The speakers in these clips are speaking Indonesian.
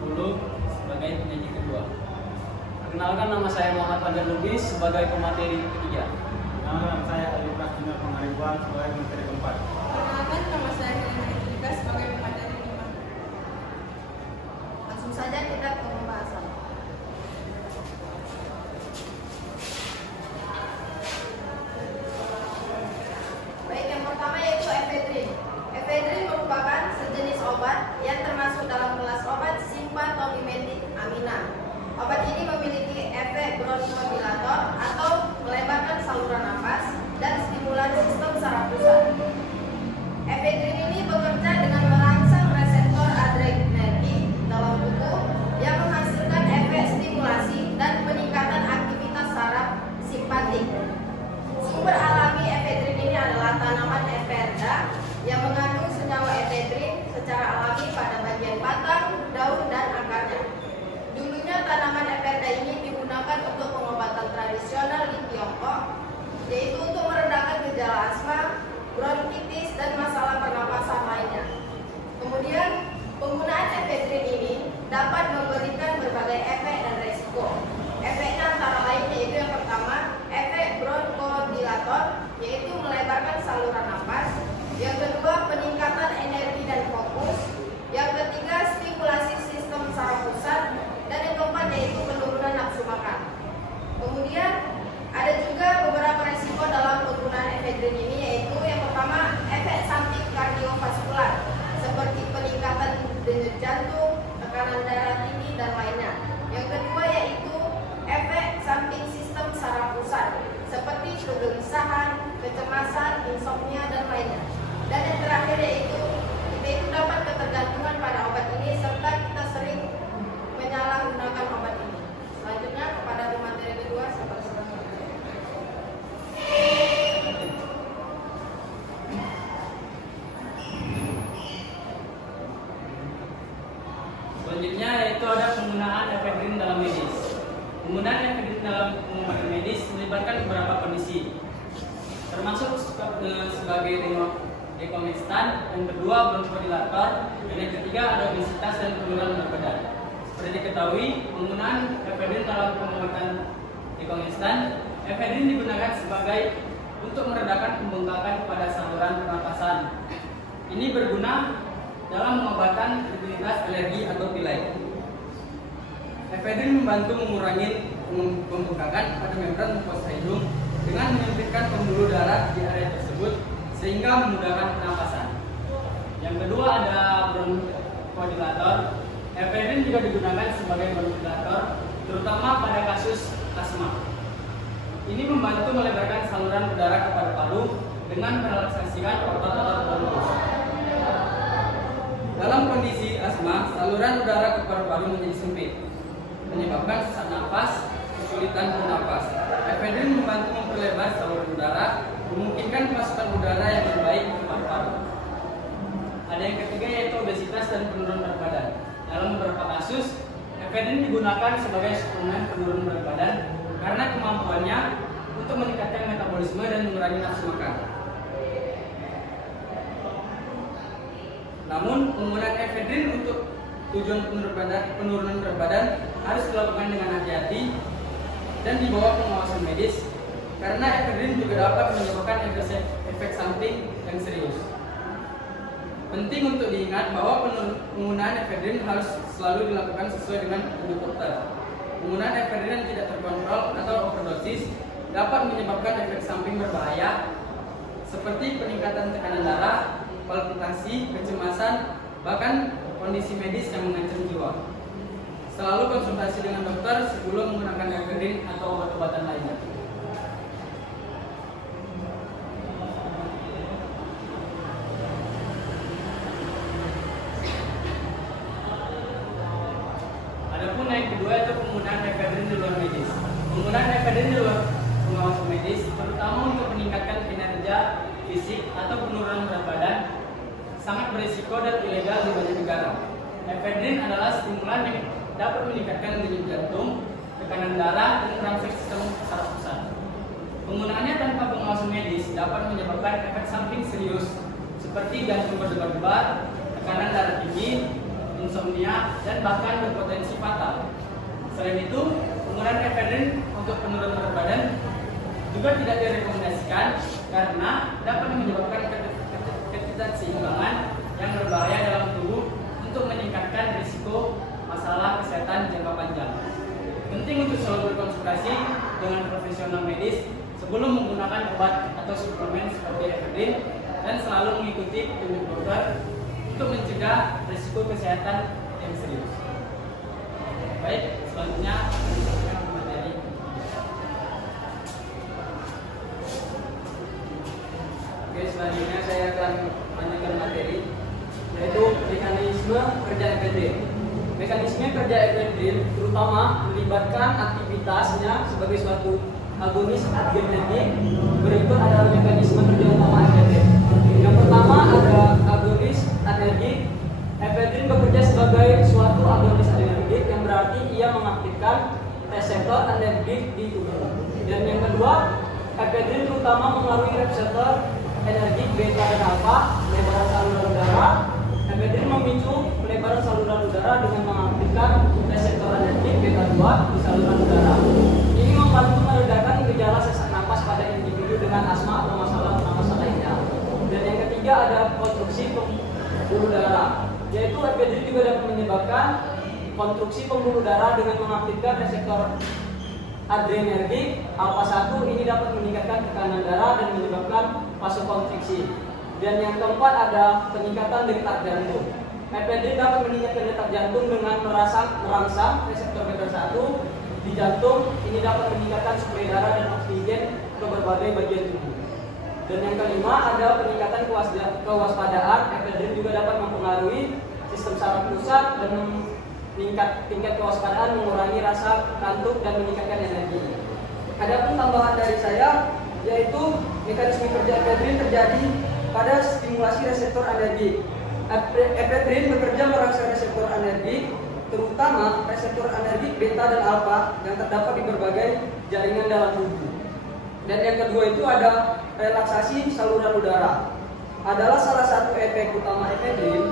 sebagai penyanyi kedua. Perkenalkan, nama saya Muhammad Fajar Lubis sebagai pemateri ketiga. Nama saya Ali Prastina Pengaribuan sebagai pemateri keempat. Perkenalkan, nama saya Helena Ejrika sebagai pemateri kelima. Langsung saja kita ke pembahasan. Baik, yang pertama yaitu efedrin. Efedrin merupakan sejenis obat yang termasuk dalam kelas obat simpatomimetik amina. Obat ini memiliki efek bronchodilator atau melebarkan saluran nafas dan stimulan sistem saraf pusat. Efedrin ini bekerja dengan merangsang reseptor adrenergi dalam tubuh yang menghasilkan efek stimulasi dan peningkatan aktivitas saraf simpatik. Sumber alami efedrin ini adalah tanaman Ephedra yang mengandung senyawa efedrin secara alami pada bagian batang, daun, dan akarnya. Dulunya tanaman Ephedra ini digunakan untuk pengobatan tradisional di Tiongkok, yaitu untuk meredakan gejala asma, bronkitis, dan masalah pernapasan lainnya. Kemudian, penggunaan efedrin ini dapat memberikan berbagai efek dan resiko. Efeknya antara lain yaitu yang pertama, efek bronchodilator, yaitu melebarkan saluran nafas. Yang kedua, peningkatan energi dan fokus. Yang ketiga, stimulasi sistem saraf pusat. Dan yang keempat yaitu penurunan nafsu makan. Kemudian ada juga beberapa resiko dalam penggunaan efedrin ini, yaitu yang pertama, efek samping kardiovaskular seperti peningkatan denyut jantung, tekanan darah tinggi, dan lainnya. Yang kedua yaitu efek samping sistem saraf pusat seperti kegelisahan, kecemasan, insomnia, dan lainnya. Dan yang terakhir yaitu kita itu dapat ketergantungan pada obat ini serta kita sering menyalahgunakan obat ini. Selanjutnya kepada pemateri kedua, siapa Selanjutnya yaitu ada penggunaan efedrin dalam medis. Penggunaan efedrin dalam pengobatan medis melibatkan beberapa kondisi, termasuk sebagai dekomestan, yang kedua bronchodilator, dan yang ketiga ada obesitas dan penurunan berat badan. Seperti diketahui, penggunaan efedrin dalam pengobatan dekomestan, efedrin digunakan sebagai untuk meredakan pembengkakan pada saluran pernapasan. Ini berguna dalam pengobatan rutinitas alergi atau pilek. Efedrin membantu mengurangi pembengkakan pada membran mukosa hidung dengan menyempitkan pembuluh darah di area tersebut sehingga memudahkan pernapasan. Yang kedua ada bronchodilator. Efedrin juga digunakan sebagai bronchodilator terutama pada kasus asma. Ini membantu melebarkan saluran udara kepada paru dengan merelaksasikan otot-otot bronkus. Dalam kondisi asma, saluran udara ke paru-paru menjadi sempit, menyebabkan sesak nafas, kesulitan bernafas. Efedrin membantu memperlebar saluran udara, memungkinkan kemasukan udara yang lebih baik ke paru-paru. Ada yang ketiga yaitu obesitas dan penurunan berat badan. Dalam beberapa kasus, efedrin digunakan sebagai suplemen penurunan berat badan karena kemampuannya untuk meningkatkan metabolisme dan mengurangi nafsu makan. Namun, penggunaan efedrin untuk tujuan penurunan berat badan harus dilakukan dengan hati-hati dan di bawah pengawasan medis, karena efedrin juga dapat menyebabkan efek samping yang serius. Penting untuk diingat bahwa penggunaan efedrin harus selalu dilakukan sesuai dengan petunjuk dokter. Penggunaan efedrin yang tidak terkontrol atau overdosis dapat menyebabkan efek samping berbahaya seperti peningkatan tekanan darah, palpitasi, kecemasan, bahkan kondisi medis yang mengancam jiwa. Selalu konsultasi dengan dokter sebelum menggunakan efedrin atau obat-obatan lainnya. Adapun yang kedua itu penggunaan efedrin di luar medis. Penggunaan efedrin di luar pengawasan medis, terutama untuk meningkatkan kinerja fisik atau penurunan berat badan, sangat berisiko dan ilegal di banyak negara. Efedrin adalah stimulan yang dapat meningkatkan denyut jantung, tekanan darah, dan merangsang sistem saraf pusat. Penggunaannya tanpa pengawasan medis dapat menyebabkan efek samping serius seperti jantung berdebar-debar, tekanan darah tinggi, insomnia, dan bahkan berpotensi fatal. Selain itu, penggunaan efedrin untuk penurun berat badan juga tidak direkomendasikan karena dapat menyebabkan ketidakseimbangan yang berbahaya dalam tubuh untuk meningkatkan risiko masalah kesehatan jangka panjang. Penting untuk selalu berkonsultasi dengan profesional medis sebelum menggunakan obat atau suplemen seperti efedrin dan selalu mengikuti petunjuk dokter untuk mencegah risiko kesehatan yang serius. Baik, selanjutnya materi. Oke, selanjutnya saya akan lanjutkan materi, yaitu mekanisme kerja efedrin. Mekanisme kerja efedrin terutama melibatkan aktivitasnya sebagai suatu agonis adrenergik. Berikut adalah mekanisme kerja utama efedrin. Yang pertama ada agonis adrenergik. Efedrin bekerja sebagai suatu agonis adrenergik yang berarti ia mengaktifkan reseptor adrenergik di tubuh. Dan yang kedua, efedrin terutama mengaruhi reseptor energi beta dan alfa, pelebaran saluran udara. Efedrin memicu pelebaran saluran udara dengan mengaktifkan reseptor energi beta 2 di saluran udara. Ini membantu meredakan gejala sesak napas pada individu dengan asma atau masalah pernapasan lainnya. Dan yang ketiga ada konstruksi pembuluh darah, yaitu efedrin juga dapat menyebabkan konstruksi pembuluh darah dengan mengaktifkan reseptor adrenergik alfa 1. Ini dapat meningkatkan tekanan darah dan menyebabkan vasokonstriksi. Dan yang keempat ada peningkatan detak jantung. Efedrin dapat meningkatkan detak jantung dengan merangsang reseptor beta 1 di jantung. Ini dapat meningkatkan suplai darah dan oksigen ke berbagai bagian tubuh. Dan yang kelima ada peningkatan kewaspadaan. Efedrin juga dapat mempengaruhi sistem saraf pusat dan tingkat kewaspadaan, mengurangi rasa kantuk dan meningkatkan energi. Adapun tambahan dari saya, yaitu mekanisme kerja efedrin terjadi pada stimulasi reseptor anergik. Efedrin bekerja merangsang reseptor anergik, terutama reseptor anergik beta dan alfa yang terdapat di berbagai jaringan dalam tubuh. Dan yang kedua itu ada relaksasi saluran udara. Adalah salah satu efek utama efedrin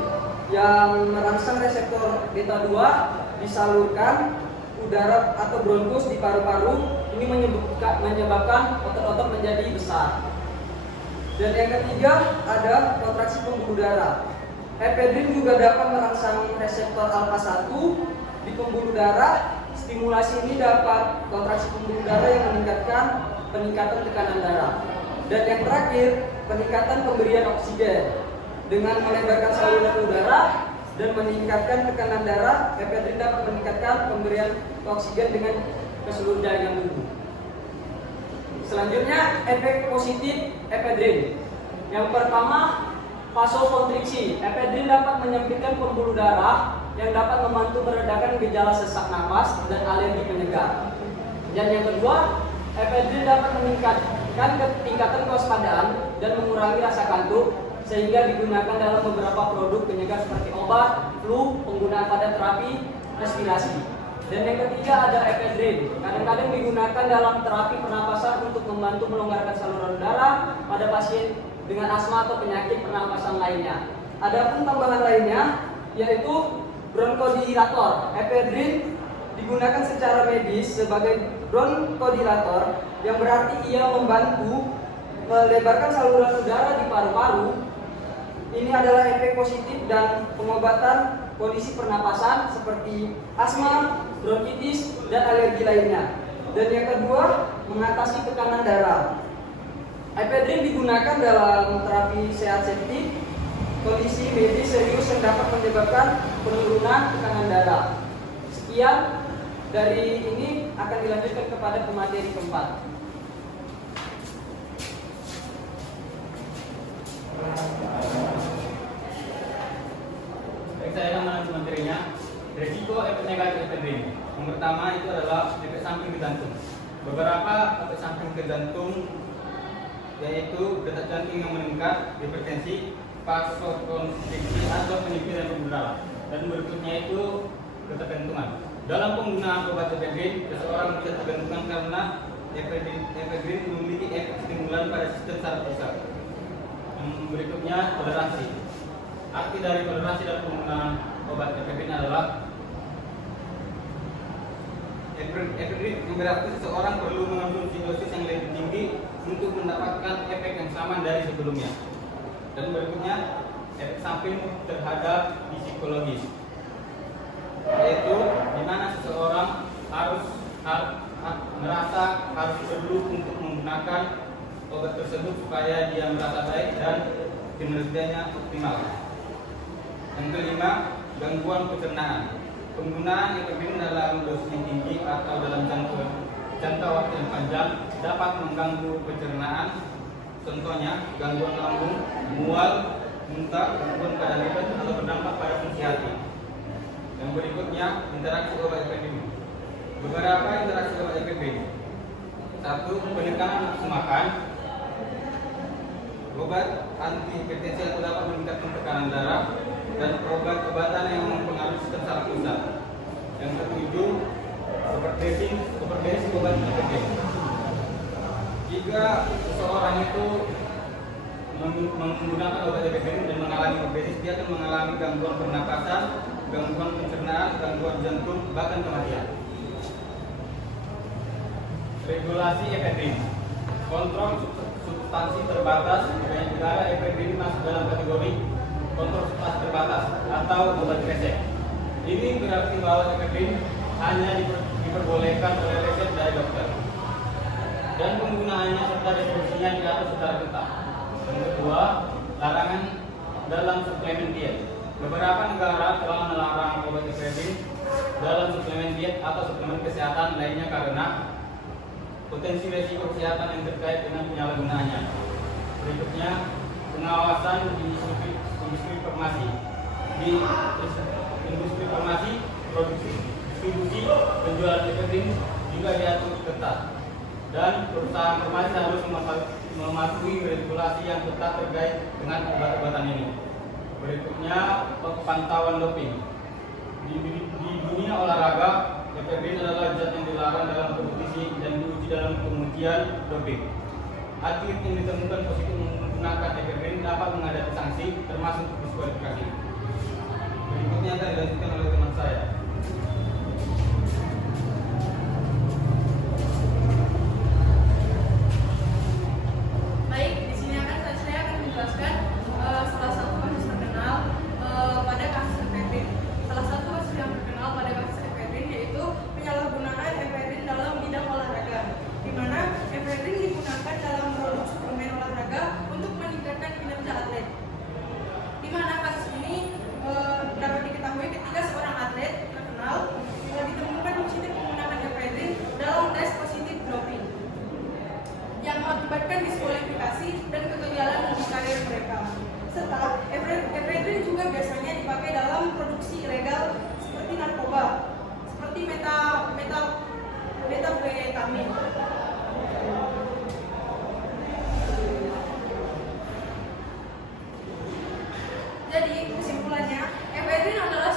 yang merangsang reseptor beta 2 disalurkan udara atau bronkus di paru-paru. Ini menyebabkan otot-otot menjadi besar. Dan yang ketiga ada kontraksi pembuluh darah. Efedrin juga dapat merangsang reseptor alfa 1 di pembuluh darah. Stimulasi ini dapat kontraksi pembuluh darah yang meningkatkan peningkatan tekanan darah. Dan yang terakhir, peningkatan pemberian oksigen. Dengan melebarkan saluran udara dan meningkatkan tekanan darah, efedrin dapat meningkatkan pemberian oksigen dengan ke seluruh jaringan tubuh. Selanjutnya, efek positif efedrin. Yang pertama, vasokonstriksi. Efedrin dapat menyempitkan pembuluh darah yang dapat membantu meredakan gejala sesak napas dan alergi penyegar. Dan yang kedua, efedrin dapat meningkatkan tingkatan kewaspadaan dan mengurangi rasa kantuk, sehingga digunakan dalam beberapa produk penyegar seperti obat, flu, penggunaan pada terapi respirasi. Dan yang ketiga ada efedrin. Kadang-kadang digunakan dalam terapi pernapasan untuk membantu melonggarkan saluran udara pada pasien dengan asma atau penyakit pernapasan lainnya. Adapun tambahan lainnya yaitu bronkodilator. Efedrin digunakan secara medis sebagai bronkodilator yang berarti ia membantu melebarkan saluran udara di paru-paru. Ini adalah efek positif dan pengobatan kondisi pernapasan seperti asma, bronkitis, dan alergi lainnya. Dan yang kedua, mengatasi tekanan darah. Efedrin digunakan dalam terapi sehat septik, kondisi medis serius yang dapat menyebabkan penurunan tekanan darah. Sekian dari ini akan dilanjutkan kepada pemateri keempat. Baik, saya akan melanjutkan materinya. Risiko efek negatif efedrin. Yang pertama itu adalah efek samping ke jantung. Beberapa efek samping ke jantung yaitu detak jantung yang meningkat, hipertensi, vasokonstriksi atau penyempitan pembuluh darah. Dan berikutnya itu ketergantungan. Dalam penggunaan obat efedrin, seseorang bisa tergantungan karena efedrin memiliki efek stimulan pada sistem saraf pusat. Yang berikutnya toleransi. Arti dari toleransi dalam penggunaan obat efedrin adalah efedrin berarti seseorang perlu mengonsumsi dosis yang lebih tinggi untuk mendapatkan efek yang sama dari sebelumnya. Dan berikutnya efek samping terhadap psikologis, yaitu di mana seseorang harus merasa harus perlu untuk menggunakan obat tersebut supaya dia merasa baik dan kinerjanya optimal. Yang kelima, gangguan pencernaan. Penggunaan efedrin dalam dosis yang tinggi atau dalam jangka waktu yang panjang dapat mengganggu pencernaan. Contohnya, gangguan lambung, mual, muntah, gangguan pada liver atau berdampak pada fungsi hati. Yang berikutnya, interaksi obat efedrin. Beberapa interaksi obat efedrin. 1. Penekanan nafsu makan. Obat antihipertensi atau dapat meningkatkan tekanan darah, dan obat-obatan yang mempengaruhi sistem saraf pusat. Yang ketujuh, overdosing obat efedrin. Jika seseorang itu menggunakan obat efedrin dan mengalami overdosis, dia akan mengalami gangguan pernapasan, gangguan pencernaan, gangguan jantung, bahkan kematian. Regulasi efedrin. Kontrol substansi terbatas. Banyak negara efedrin masuk dalam kategori kontrol substansi terbatas atau obat resep. Ini berarti bahwa efedrin hanya diperbolehkan oleh resep dari dokter, dan penggunaannya serta distribusinya diatur secara ketat. Yang kedua, larangan dalam suplemen diet. Beberapa negara telah melarang obat efedrin dalam suplemen diet atau suplemen kesehatan lainnya karena potensi resiko kesehatan yang terkait dengan penyalahgunaannya. Berikutnya, pengawasan industri farmasi. Di industri farmasi, produksi, distribusi, penjualan efedrin juga diatur ketat, dan perusahaan farmasi harus mematuhi regulasi yang ketat terkait dengan obat-obatan ini. Berikutnya, pantauan doping. Di dunia olahraga, efedrin adalah zat yang dilarang dalam kompetisi dan diuji dalam pengujian doping. Atlet yang ditemukan positif menggunakan efedrin dapat menghadapi sanksi, termasuk diskualifikasi. Berikutnya akan dilanjutkan oleh teman saya. Baik, di sini saya akan menjelaskan salah satu kasus terkenal pada kasus efedrin. Salah satu kasus yang terkenal pada kasus efedrin yaitu penyalahgunaan efedrin dalam bidang olahraga, di mana efedrin digunakan dalam produk suplemen olahraga untuk meningkatkan kinerja atlet. Di mana kasus ini dapat diketahui ketika seorang atlet terkenal ditemukan positif menggunakan efedrin dalam tes positif doping, yang mengakibatkan diskualifikasi dan kegagalan di karir mereka. Serta efedrin juga biasanya dipakai dalam produksi ilegal seperti narkoba, seperti metamfetamin. Jadi kesimpulannya, efedrin adalah